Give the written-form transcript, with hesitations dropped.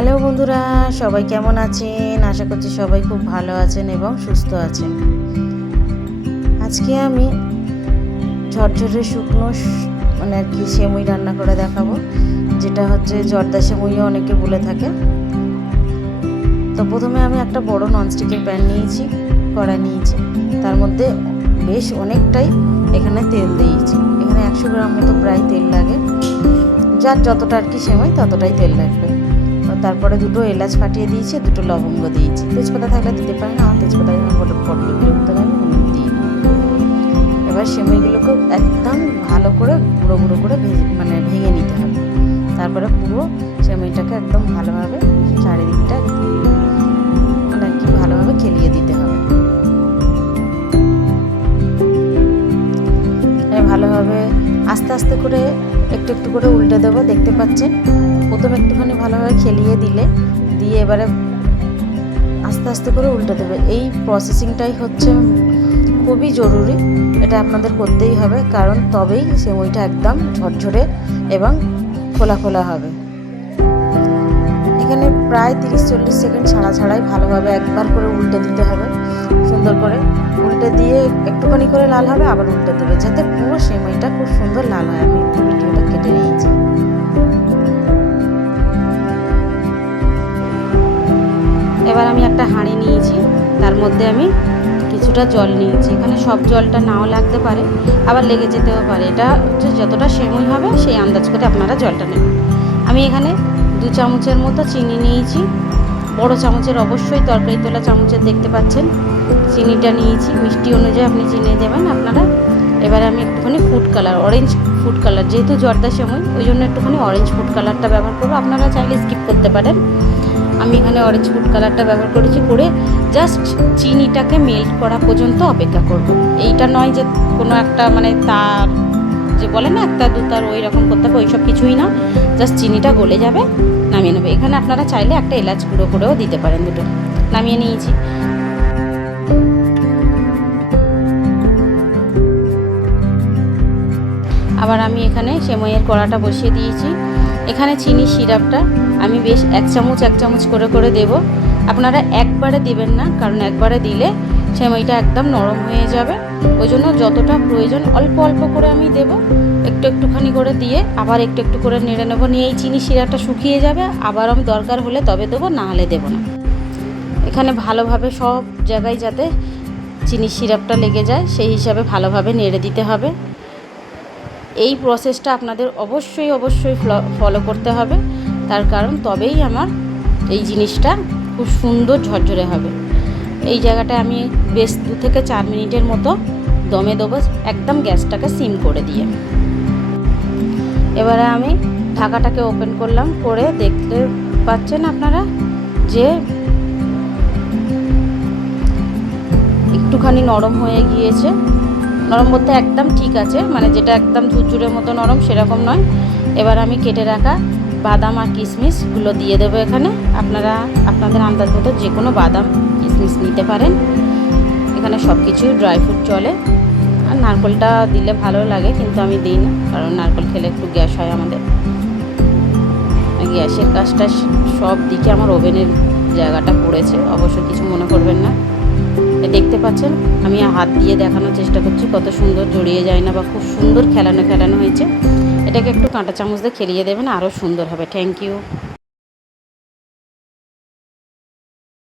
Hello বন্ধুরা, সবাই কেমন আছেন? আশা করছি সবাই খুব ভালো আছেন এবং সুস্থ আছেন। আজকে আমি ঝরঝরে শুকনো মানে আর কি সেমুই রান্না করে দেখাবো, যেটা হচ্ছে জর্দা সেমুইও অনেকে বলে থাকে। তো প্রথমে আমি একটা বড় ননস্টিকের প্যান নিয়েছি, কড়াই নিয়েছি, তার মধ্যে বেশ অনেকটাই এখানে তেল দিয়েছি। এখানে 100 গ্রাম মতো প্রায় তেল লাগে, যার যতটা আর কি সেমুই ততটাই তেল লাগবে। তারপরে দুটো এলাচ ফাটিয়ে দিয়েছি, দুটো লবঙ্গ দিয়েছি, তেজপাতা থাকলে দিতে পারি না, আমার তেজপাতা বড় বিরক্ত লাগে দিয়ে। এবার সেমইগুলোকে একদম ভালো করে গুঁড়ো গুঁড়ো করে ভেঙে নিতে হবে। তারপরে পুরো সেমইটাকে একদম ভালোভাবে চারিদিকটা মানে আর কি ভালোভাবে খেলিয়ে দিতে হবে। ভালোভাবে আস্তে আস্তে করে একটু একটু করে উল্টে দেবো। দেখতে পাচ্ছেন, প্রথমে একটুখানি ভালোভাবে খেলিয়ে দিয়ে এবারে আস্তে আস্তে করে উল্টে দেবে। এই প্রসেসিংটাই হচ্ছে খুবই জরুরি, এটা আপনাদের করতেই হবে, কারণ তবেই সেমইটা একদম ঝরঝরে এবং খোলা খোলা হবে। এখানে প্রায় 30-40 সেকেন্ড ছাড়াই ভালোভাবে একবার করে উল্টে দিতে হবে। সুন্দর করে উল্টে দিয়ে একটুখানি করে লাল হবে, আবার উল্টে দেবে, যাতে পুরো সেমইটা খুব সুন্দর লাল হয়। আমি একটু ভিডিওটা কেটে নিয়েছি। এবার আমি একটা হাঁড়ি নিয়েছি, তার মধ্যে আমি কিছুটা জল নিয়েছি। এখানে সব জলটা নাও লাগতে পারে, আবার লেগে যেতেও পারে। এটা হচ্ছে যতটা সেমই হবে সেই আন্দাজ করে আপনারা জলটা নেবেন। আমি এখানে 2 চামচের মতো চিনি নিয়েছি, বড় চামচের, অবশ্যই তরকারি তোলা চামচের দেখতে পাচ্ছেন চিনিটা নিয়েছি। মিষ্টি অনুযায়ী আপনি চিনি দেবেন আপনারা। এবারে আমি একটুখানি food colour, orange food colour, যেহেতু জর্দা সেমই ওই জন্য একটুখানি অরেঞ্জ ফুড কালারটা ব্যবহার করবো। আপনারা চাইলে স্কিপ করতে পারেন। আমি এখানে অরেঞ্জ ফুড কালারটা ব্যবহার করেছি। করে জাস্ট চিনিটাকে মেল্ট করা পর্যন্ত অপেক্ষা করব। এইটা নয় যে কোনো একটা মানে তার যে বলে না একটা দুতার ওই রকম করতে হবে, ওইসব কিছুই না। জাস্ট চিনিটা গলে যাবে, নামিয়ে নেবে। এখানে আপনারা চাইলে একটা এলাচ গুঁড়ো করেও দিতে পারেন। দুটো নামিয়ে নিয়েছি। আবার আমি এখানে সেমইয়ের কড়াটা বসিয়ে দিয়েছি। এখানে চিনি সিরাপটা আমি বেশ 1 চামচ করে দেব। আপনারা একবারে দিবেন না, কারণ একবারে দিলে সেমইটা একদম নরম হয়ে যাবে। ওই জন্য যতটা প্রয়োজন অল্প অল্প করে আমি দেব, একটুখানি করে দিয়ে আবার একটু করে নেড়ে নেবো। নিয়ে এই চিনি সিরাপটা শুকিয়ে যাবে, আবার আমি দরকার হলে তবে দেবো, না হলে দেবো না। এখানে ভালোভাবে সব জায়গায় যাতে চিনি সিরাপটা লেগে যায় সেই হিসাবে ভালোভাবে নেড়ে দিতে হবে। এই প্রসেসটা আপনাদের অবশ্যই ফলো করতে হবে, তার কারণ তবেই আমার এই জিনিসটা খুব সুন্দর ঝরঝরে হবে। এই জায়গাটায় আমি বেশ 2 থেকে 4 মিনিটের মতো দমে দেবো, একদম গ্যাসটাকে সিম করে দিয়ে। এবারে আমি ঢাকাটাকে ওপেন করলাম, করে দেখতে পাচ্ছেন আপনারা যে একটুখানি নরম হয়ে গিয়েছে। নরম বলতে একদম ঠিক আছে, মানে যেটা একদম ঝুরঝুরের মতো নরম সেরকম নয়। এবার আমি কেটে রাখা বাদাম আর কিশমিশগুলো দিয়ে দেবো এখানে। আপনারা আপনাদের আন্দাজ মতো যে কোনো বাদাম কিশমিশ নিতে পারেন। এখানে সব কিছুই ড্রাই ফ্রুট চলে, আর নারকেলটা দিলে ভালো লাগে, কিন্তু আমি দিই না, কারণ নারকেল খেলে একটু গ্যাস হয় আমাদের। গ্যাসের কাজটা সব দিকে আমার ওভেনের জায়গাটা পড়েছে, অবশ্য কিছু মনে করবেন না। দেখতে পাচ্ছেন আমি হাত দিয়ে দেখানোর চেষ্টা করছি, কত সুন্দর জড়িয়ে যায় না, বা খুব সুন্দর খেলানো হয়েছে। এটাকে একটু কাঁটা চামচ দিয়ে খেলিয়ে দেবেন, আরও সুন্দর হবে। Thank you.